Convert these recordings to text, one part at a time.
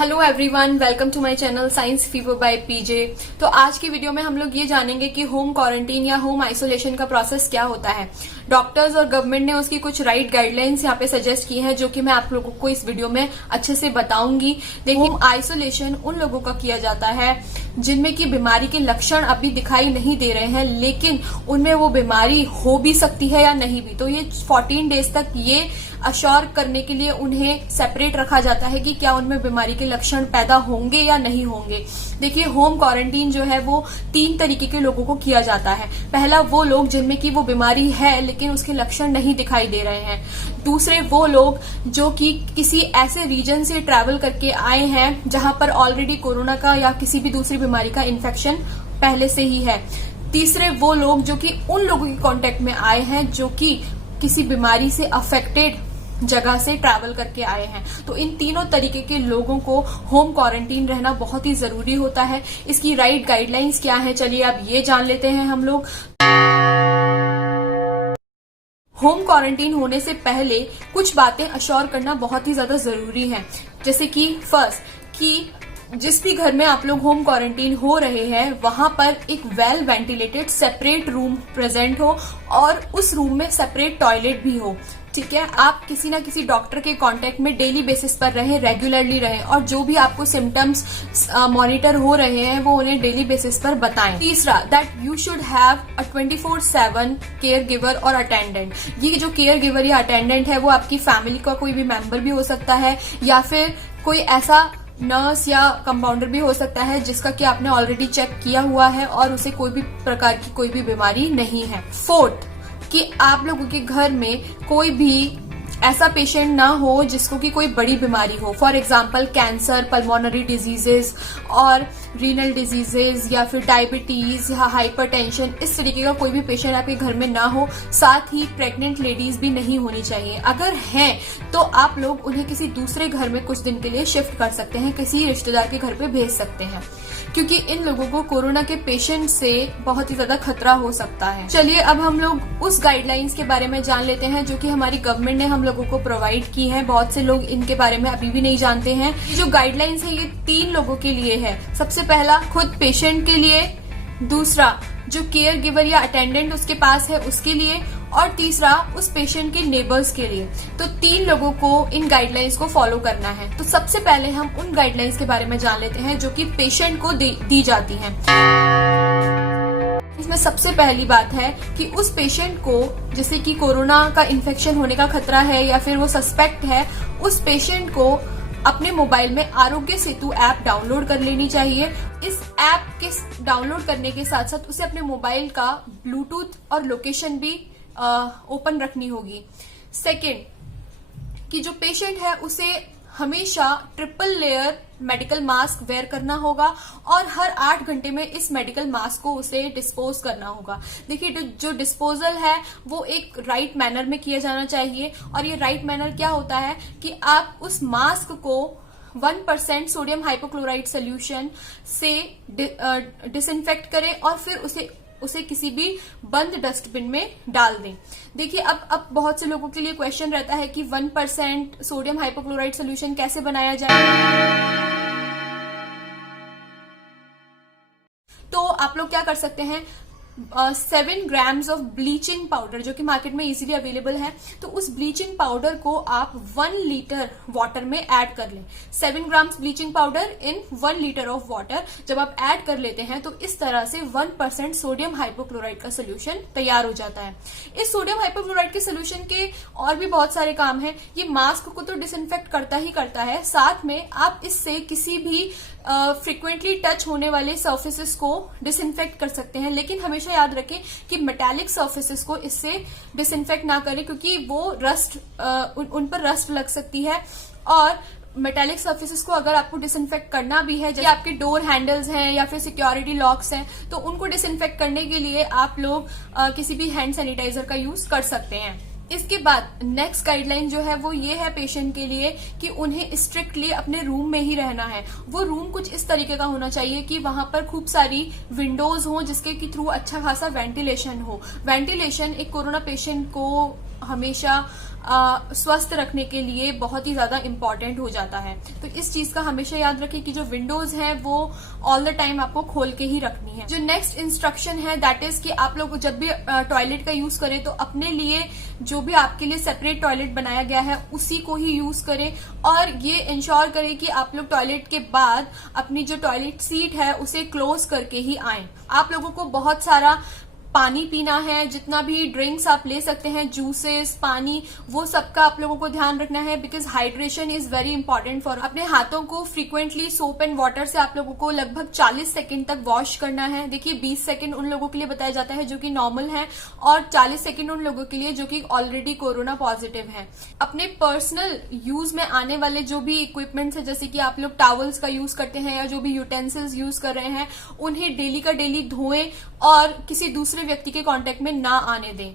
Hello everyone, welcome to my channel science fever by PJ. तो आज की video में हम लोग ये जानेंगे कि होम क्वारंटीन या होम आइसोलेशन का प्रोसेस क्या होता है। डॉक्टर्स और गवर्नमेंट ने उसकी कुछ राइट गाइडलाइंस यहाँ पे सजेस्ट की हैं, जो कि मैं आप लोगों को इस वीडियो में अच्छे से बताऊंगी। देखिए, होम आइसोलेशन उन लोगों का किया जाता है जिनमें की बीमारी के लक्षण अभी दिखाई नहीं दे रहे हैं, लेकिन उनमें वो बीमारी हो भी सकती है या नहीं भी। तो ये 14 डेज तक ये अश्योर करने के लिए उन्हें सेपरेट रखा जाता है कि क्या उनमें बीमारी के लक्षण पैदा होंगे या नहीं होंगे। देखिए, होम क्वारंटीन जो है वो 3 तरीके के लोगों को किया जाता है। पहला, वो लोग जिनमें की वो बीमारी है लेकिन उसके लक्षण नहीं दिखाई दे रहे हैं। दूसरे, वो लोग जो कि किसी ऐसे रीजन से ट्रैवल करके आए हैं जहां पर ऑलरेडी कोरोना का या किसी भी दूसरी बीमारी का इन्फेक्शन पहले से ही है। तीसरे, वो लोग जो कि उन लोगों के कांटेक्ट में आए हैं जो कि किसी बीमारी से अफेक्टेड जगह से ट्रैवल करके आए हैं। तो इन तीनों तरीके के लोगों को होम क्वारंटीन रहना बहुत ही जरूरी होता है। इसकी राइट गाइडलाइंस क्या है, चलिए अब ये जान लेते हैं हम लोग। होम क्वारंटीन होने से पहले कुछ बातें अश्योर करना बहुत ही ज्यादा जरूरी है। जैसे कि फर्स्ट, कि जिस भी घर में आप लोग होम क्वारंटीन हो रहे हैं वहां पर एक well ventilated separate room present हो और उस रूम में सेपरेट टॉयलेट भी हो। ठीक है, आप किसी ना किसी डॉक्टर के कांटेक्ट में डेली बेसिस पर रहें, रेगुलरली रहें, और जो भी आपको सिम्टम्स मॉनिटर हो रहे हैं वो उन्हें डेली बेसिस पर बताएं। तीसरा, that you should have a 24/7 care giver और अटेंडेंट। ये जो केयर गिवर या अटेंडेंट है वो आपकी फैमिली का कोई भी मेंबर भी हो सकता है या फिर कोई ऐसा नर्स या कंपाउंडर भी हो सकता है जिसका कि आपने ऑलरेडी चेक किया हुआ है और उसे कोई भी प्रकार की कोई भी बीमारी नहीं है। फोर्थ, कि आप लोगों के घर में कोई भी ऐसा पेशेंट ना हो जिसको कि कोई बड़ी बीमारी हो। For example cancer, pulmonary diseases और रीनल डिजीजेस या फिर डायबिटीज या हाइपरटेंशन, इस तरीके का कोई भी पेशेंट आपके घर में ना हो। साथ ही प्रेग्नेंट लेडीज भी नहीं होनी चाहिए। अगर हैं तो आप लोग उन्हें किसी दूसरे घर में कुछ दिन के लिए शिफ्ट कर सकते हैं, किसी रिश्तेदार के घर पे भेज सकते हैं, क्योंकि इन लोगों को कोरोना के पेशेंट से बहुत ही ज्यादा खतरा हो सकता है। चलिए अब हम लोग उस गाइडलाइंस के बारे में जान लेते हैं जो कि हमारी गवर्नमेंट ने हम लोगों को प्रोवाइड की है। बहुत से लोग इनके बारे में अभी भी नहीं जानते हैं। ये जो गाइडलाइंस है ये 3 लोगों के लिए है। सबसे पहला, खुद पेशेंट के लिए। दूसरा, जो केयर गिवर या अटेंडेंट उसके पास है उसके लिए। और तीसरा, उस पेशेंट के नेबर्स के लिए। तो 3 लोगों को इन गाइडलाइंस को फॉलो करना है। तो सबसे पहले हम उन गाइडलाइंस के बारे में जान लेते हैं जो कि पेशेंट को दी जाती हैं। इसमें सबसे पहली बात है कि उस पेशेंट को, जैसे कि कोरोना का इन्फेक्शन होने का खतरा है या फिर वो सस्पेक्ट है, उस पेशेंट को अपने मोबाइल में आरोग्य सेतु ऐप डाउनलोड कर लेनी चाहिए। इस ऐप के डाउनलोड करने के साथ साथ उसे अपने मोबाइल का ब्लूटूथ और लोकेशन भी ओपन रखनी होगी। सेकेंड, कि जो पेशेंट है उसे हमेशा triple layer medical mask wear करना होगा और हर 8 घंटे में इस मेडिकल मास्क को उसे डिस्पोज करना होगा। देखिए, जो डिस्पोजल है वो एक राइट मैनर में किया जाना चाहिए। और ये राइट मैनर क्या होता है कि आप उस मास्क को 1% सोडियम हाइपोक्लोराइड सोल्यूशन से डिसइंफेक्ट करें और फिर उसे किसी भी बंद डस्टबिन में डाल दें। देखिए, अब बहुत से लोगों के लिए क्वेश्चन रहता है कि 1% सोडियम हाइपोक्लोराइड सोल्यूशन कैसे बनाया जाए। तो आप लोग क्या कर सकते हैं, 7 ग्राम्स ऑफ ब्लीचिंग पाउडर जो कि मार्केट में इजीली अवेलेबल है, तो उस ब्लीचिंग पाउडर को आप 1 लीटर वाटर में ऐड कर लें। 7 grams bleaching powder in 1 litre of water जब आप ऐड कर लेते हैं तो इस तरह से 1% सोडियम हाइपोक्लोराइड का सोल्यूशन तैयार हो जाता है। इस सोडियम हाइपोक्लोराइड के सोल्यूशन के और भी बहुत सारे काम हैं। ये मास्क को तो डिसइंफेक्ट करता ही करता है, साथ में आप इससे किसी भी फ्रीक्वेंटली टच होने वाले सर्फेसेस को डिसइंफेक्ट कर सकते हैं। लेकिन हमेशा याद रखें कि मेटालिक सर्फेसेस को इससे डिसइंफेक्ट ना करें, क्योंकि वो उन पर रस्ट लग सकती है। और मेटालिक सर्फेसेस को अगर आपको डिसइंफेक्ट करना भी है, जैसे आपके डोर हैंडल्स हैं या फिर सिक्योरिटी लॉक्स हैं, तो उनको डिसइंफेक्ट करने के लिए आप लोग किसी भी हैंड सैनिटाइजर का यूज कर सकते हैं। इसके बाद नेक्स्ट गाइडलाइन जो है वो ये है पेशेंट के लिए कि उन्हें स्ट्रिक्टली अपने रूम में ही रहना है। वो रूम कुछ इस तरीके का होना चाहिए कि वहां पर खूब सारी विंडोज हो जिसके थ्रू अच्छा खासा वेंटिलेशन हो। वेंटिलेशन एक कोरोना पेशेंट को हमेशा स्वस्थ रखने के लिए बहुत ही ज्यादा इम्पोर्टेंट हो जाता है। तो इस चीज का हमेशा याद रखें कि जो विंडोज हैं वो ऑल द टाइम आपको खोल के ही रखनी है। जो नेक्स्ट इंस्ट्रक्शन है दैट इज कि आप लोग जब भी टॉयलेट का यूज करें तो अपने लिए जो भी आपके लिए सेपरेट टॉयलेट बनाया गया है उसी को ही यूज करें, और ये इंश्योर करें कि आप लोग टॉयलेट के बाद अपनी जो टॉयलेट सीट है उसे क्लोज करके ही आएं। आप लोगों को बहुत सारा पानी पीना है, जितना भी ड्रिंक्स आप ले सकते हैं, जूसेस, पानी, वो सबका आप लोगों को ध्यान रखना है, because hydration is very important for. अपने हाथों को फ्रीक्वेंटली सोप एंड वाटर से आप लोगों को लगभग 40 सेकंड तक वॉश करना है। देखिए 20 सेकंड उन लोगों के लिए बताया जाता है जो कि नॉर्मल है, और 40 सेकंड उन लोगों के लिए जो कि ऑलरेडी कोरोना पॉजिटिव है। अपने पर्सनल यूज में आने वाले जो भी इक्विपमेंट्स है, जैसे कि आप लोग टॉवल्स का यूज करते हैं या जो भी यूटेंसिल्स यूज कर रहे हैं, उन्हें डेली का डेली धोएं और किसी दूसरे व्यक्ति के कांटेक्ट में ना आने दें।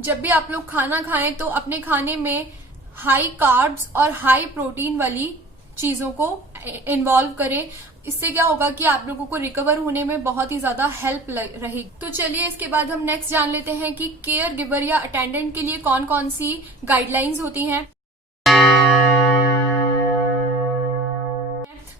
जब भी आप लोग खाना खाएं तो अपने खाने में हाई कार्ब्स और हाई प्रोटीन वाली चीजों को इन्वॉल्व करें। इससे क्या होगा कि आप लोगों को रिकवर होने में बहुत ही ज्यादा हेल्प रहेगी। तो चलिए इसके बाद हम नेक्स्ट जान लेते हैं कि केयर गिवर या अटेंडेंट के लिए कौन कौन सी गाइडलाइंस होती हैं।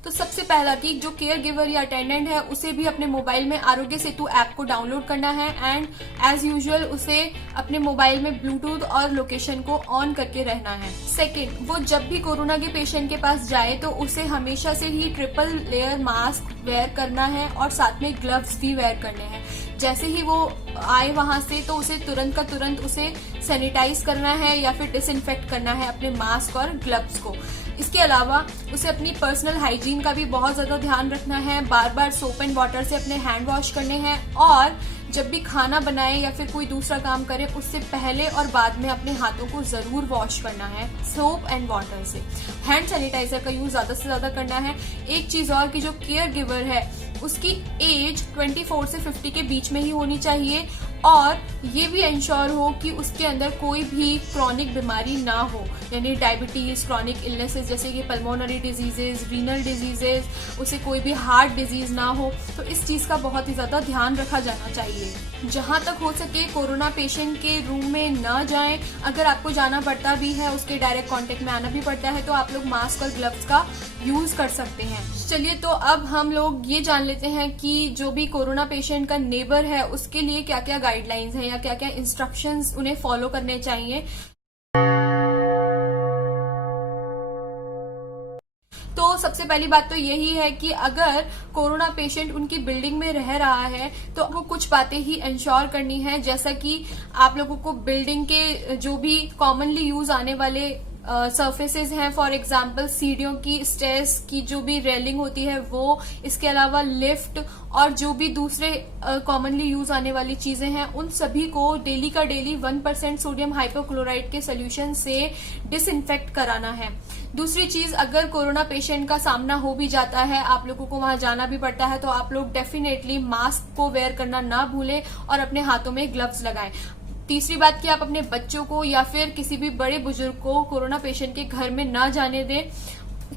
तो सबसे पहला कि जो केयर गिवर या अटेंडेंट है उसे भी अपने मोबाइल में आरोग्य सेतु ऐप को डाउनलोड करना है, एंड एज यूजुअल उसे अपने मोबाइल में ब्लूटूथ और लोकेशन को ऑन करके रहना है। सेकंड, वो जब भी कोरोना के पेशेंट के पास जाए तो उसे हमेशा से ही ट्रिपल लेयर मास्क वेयर करना है और साथ में ग्लव्स भी वेयर करने हैं। जैसे ही वो आए वहां से तो उसे तुरंत का तुरंत उसे सैनिटाइज करना है या फिर डिसइंफेक्ट करना है अपने मास्क और ग्लव्स को। इसके अलावा उसे अपनी पर्सनल हाइजीन का भी बहुत ज्यादा ध्यान रखना है, बार बार सोप एंड वाटर से अपने हैंड वॉश करने हैं, और जब भी खाना बनाए या फिर कोई दूसरा काम करे उससे पहले और बाद में अपने हाथों को जरूर वॉश करना है सोप एंड वाटर से। हैंड सैनिटाइजर का यूज ज्यादा से ज्यादा करना है। एक चीज और कि जो केयर गिवर है उसकी एज 24 से 50 के बीच में ही होनी चाहिए, और ये भी इंश्योर हो कि उसके अंदर कोई भी क्रॉनिक बीमारी ना हो, यानी डायबिटीज, क्रॉनिक इलनेसेस जैसे कि पल्मोनरी डिजीजेज, रीनल डिजीजेज, उसे कोई भी हार्ट डिजीज ना हो। तो इस चीज का बहुत ही ज्यादा ध्यान रखा जाना चाहिए। जहां तक हो सके कोरोना पेशेंट के रूम में न जाएं। अगर आपको जाना पड़ता भी है, उसके डायरेक्ट कांटेक्ट में आना भी पड़ता है, तो आप लोग मास्क और ग्लव्स का यूज कर सकते हैं। चलिए तो अब हम लोग ये जान लेते हैं कि जो भी कोरोना पेशेंट का नेबर है उसके लिए क्या क्या गाइडलाइंस हैं या क्या क्या इंस्ट्रक्शंस उन्हें फॉलो करने चाहिए। तो सबसे पहली बात तो यही है कि अगर कोरोना पेशेंट उनकी बिल्डिंग में रह रहा है तो वो कुछ बातें ही इंश्योर करनी है, जैसा कि आप लोगों को बिल्डिंग के जो भी कॉमनली यूज आने वाले सरफेसेस हैं, फॉर एग्जाम्पल सीढ़ियों की, स्टेयर्स की जो भी रेलिंग होती है वो, इसके अलावा लिफ्ट और जो भी दूसरे कॉमनली यूज आने वाली चीजें हैं, उन सभी को डेली का डेली 1% सोडियम हाइपोक्लोराइड के सोल्यूशन से डिसइंफेक्ट कराना है। दूसरी चीज, अगर कोरोना पेशेंट का सामना हो भी जाता है, आप लोगों को वहां जाना भी पड़ता है, तो आप लोग डेफिनेटली मास्क को वेयर करना ना भूलें और अपने हाथों में ग्लव्स लगाएं। तीसरी बात कि आप अपने बच्चों को या फिर किसी भी बड़े बुजुर्ग को कोरोना पेशेंट के घर में ना जाने दें,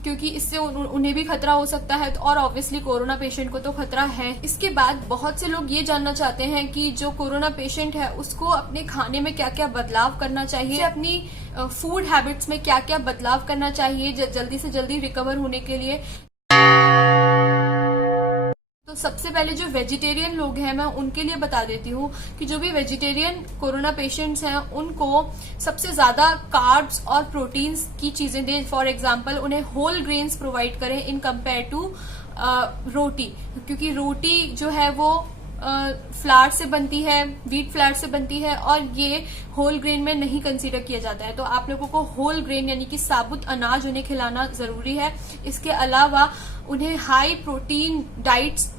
क्योंकि इससे उन्हें भी खतरा हो सकता है, और ऑब्वियसली कोरोना पेशेंट को तो खतरा है। इसके बाद बहुत से लोग ये जानना चाहते हैं कि जो कोरोना पेशेंट है उसको अपने खाने में क्या क्या बदलाव करना चाहिए, अपनी फूड हैबिट्स में क्या क्या बदलाव करना चाहिए जल्दी से जल्दी रिकवर होने के लिए। तो सबसे पहले जो वेजिटेरियन लोग हैं मैं उनके लिए बता देती हूँ कि जो भी वेजिटेरियन कोरोना पेशेंट्स हैं उनको सबसे ज्यादा कार्ब्स और प्रोटीन्स की चीजें दें। फॉर एग्जांपल उन्हें होल ग्रेन्स प्रोवाइड करें इन कंपेयर टू रोटी, क्योंकि रोटी जो है वो फ्लावर से बनती है, व्हीट फ्लावर से बनती है, और ये होल ग्रेन में नहीं कंसीडर किया जाता है। तो आप लोगों को होल ग्रेन यानी कि साबुत अनाज उन्हें खिलाना जरूरी है। इसके अलावा उन्हें हाई प्रोटीन डाइट्स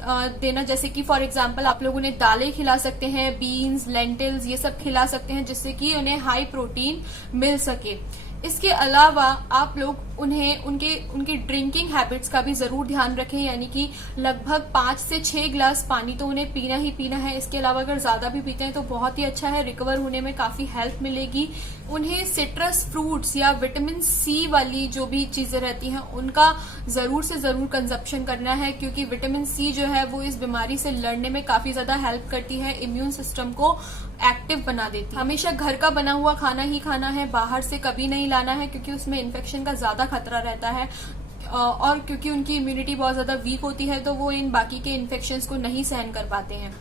देना, जैसे कि फॉर एग्जांपल आप लोग उन्हें दालें खिला सकते हैं, बीन्स, लेंटिल्स, ये सब खिला सकते हैं, जिससे कि उन्हें हाई प्रोटीन मिल सके। इसके अलावा आप लोग उन्हें उनकी ड्रिंकिंग हैबिट्स का भी जरूर ध्यान रखें, यानी कि लगभग 5 से 6 ग्लास पानी तो उन्हें पीना ही पीना है। इसके अलावा अगर ज्यादा भी पीते हैं तो बहुत ही अच्छा है, रिकवर होने में काफी हेल्प मिलेगी। उन्हें सिट्रस फ्रूट्स या विटामिन सी वाली जो भी चीजें रहती हैं उनका जरूर से जरूर कंजप्शन करना है, क्योंकि विटामिन सी जो है वो इस बीमारी से लड़ने में काफी ज्यादा हेल्प करती है, इम्यून सिस्टम को एक्टिव बना देती है। हमेशा घर का बना हुआ खाना ही खाना है, बाहर से कभी नहीं लाना है, क्योंकि उसमें इन्फेक्शन का ज्यादा खतरा रहता है और क्योंकि उनकी इम्यूनिटी बहुत ज्यादा वीक होती है तो वो इन बाकी के इन्फेक्शंस को नहीं सहन कर पाते हैं।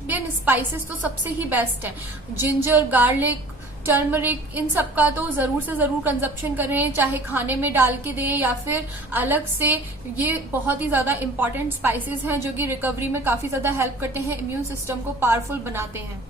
इंडियन स्पाइसेस तो सबसे ही बेस्ट है। जिंजर, गार्लिक, टर्मरिक, इन सब का तो जरूर से जरूर कंजप्शन करें, चाहे खाने में डाल के दें या फिर अलग से। ये बहुत ही ज्यादा इंपॉर्टेंट स्पाइसेस हैं जो कि रिकवरी में काफी ज्यादा हेल्प करते हैं, इम्यून सिस्टम को पावरफुल बनाते हैं।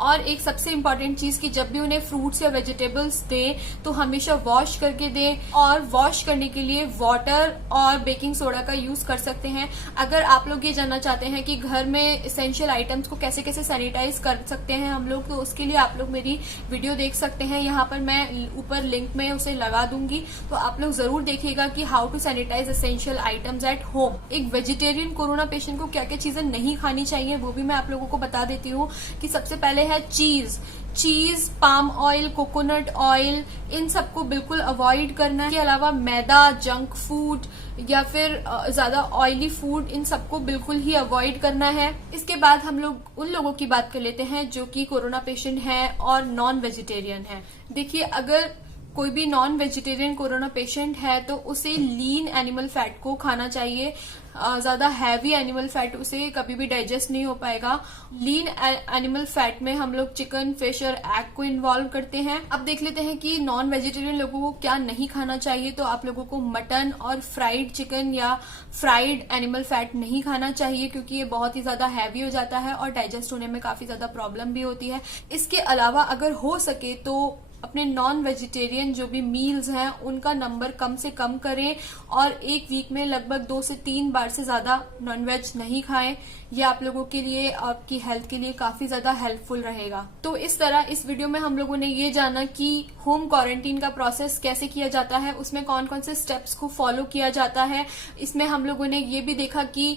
और एक सबसे इम्पॉर्टेंट चीज कि जब भी उन्हें फ्रूट्स या वेजिटेबल्स दें तो हमेशा वॉश करके दें, और वॉश करने के लिए वाटर और बेकिंग सोडा का यूज कर सकते हैं। अगर आप लोग ये जानना चाहते हैं कि घर में एसेंशियल आइटम्स को कैसे कैसे सैनिटाइज कर सकते हैं हम लोग, तो उसके लिए आप लोग मेरी वीडियो देख सकते हैं। यहाँ पर मैं ऊपर लिंक में उसे लगा दूंगी, तो आप लोग जरूर देखिएगा कि how to sanitize essential items at home. एक वेजिटेरियन कोरोना पेशेंट को क्या क्या चीजें नहीं खानी चाहिए वो भी मैं आप लोगों को बता देती हूँ। कि सबसे पहले है चीज, पाम ऑयल, कोकोनट ऑयल, इन सबको बिल्कुल अवॉइड करना है। इसके अलावा मैदा, जंक फूड या फिर ज्यादा ऑयली फूड, इन सबको बिल्कुल ही अवॉइड करना है। इसके बाद हम लोग उन लोगों की बात कर लेते हैं जो कि कोरोना पेशेंट है और नॉन वेजिटेरियन है। देखिए, अगर कोई भी नॉन वेजिटेरियन कोरोना पेशेंट है तो उसे लीन एनिमल फैट को खाना चाहिए। ज्यादा हैवी एनिमल फैट उसे कभी भी डाइजेस्ट नहीं हो पाएगा। लीन एनिमल फैट में हम लोग चिकन, फिश और एग को इन्वॉल्व करते हैं। अब देख लेते हैं कि नॉन वेजिटेरियन लोगों को क्या नहीं खाना चाहिए। तो आप लोगों को मटन और फ्राइड चिकन या फ्राइड एनिमल फैट नहीं खाना चाहिए, क्योंकि ये बहुत ही ज्यादा हैवी हो जाता है और डाइजेस्ट होने में काफी ज्यादा प्रॉब्लम भी होती है। इसके अलावा अगर हो सके तो अपने नॉन वेजिटेरियन जो भी मील्स हैं उनका नंबर कम से कम करें, और एक वीक में लगभग 2 से 3 बार से ज्यादा नॉनवेज नहीं खाएं। ये आप लोगों के लिए, आपकी हेल्थ के लिए काफी ज्यादा हेल्पफुल रहेगा। तो इस तरह इस वीडियो में हम लोगों ने ये जाना कि होम क्वारंटीन का प्रोसेस कैसे किया जाता है, उसमें कौन कौन से स्टेप्स को फॉलो किया जाता है। इसमें हम लोगों ने ये भी देखा कि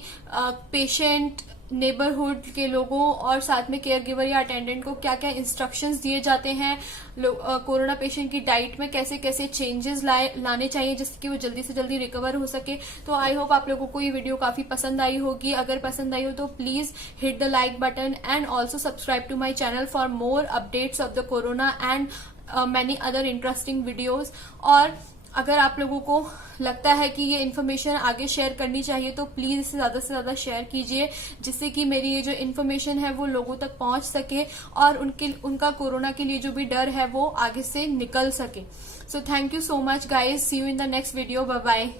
पेशेंट, नेबरहुड के लोगों और साथ में केयर गिवर या अटेंडेंट को क्या क्या इंस्ट्रक्शंस दिए जाते हैं। कोरोना पेशेंट की डाइट में कैसे कैसे चेंजेस लाने चाहिए जिससे कि वो जल्दी से जल्दी रिकवर हो सके। तो आई होप आप लोगों को ये वीडियो काफी पसंद आई होगी। अगर पसंद आई हो तो please hit the like button and also subscribe to my channel for more updates of the corona and many other interesting videos. और अगर आप लोगों को लगता है कि ये इन्फॉर्मेशन आगे शेयर करनी चाहिए तो प्लीज इसे ज्यादा से ज्यादा शेयर कीजिए, जिससे कि मेरी ये जो इन्फॉर्मेशन है वो लोगों तक पहुंच सके और उनका कोरोना के लिए जो भी डर है वो आगे से निकल सके। So thank you so much guys, see you in the next video, bye bye.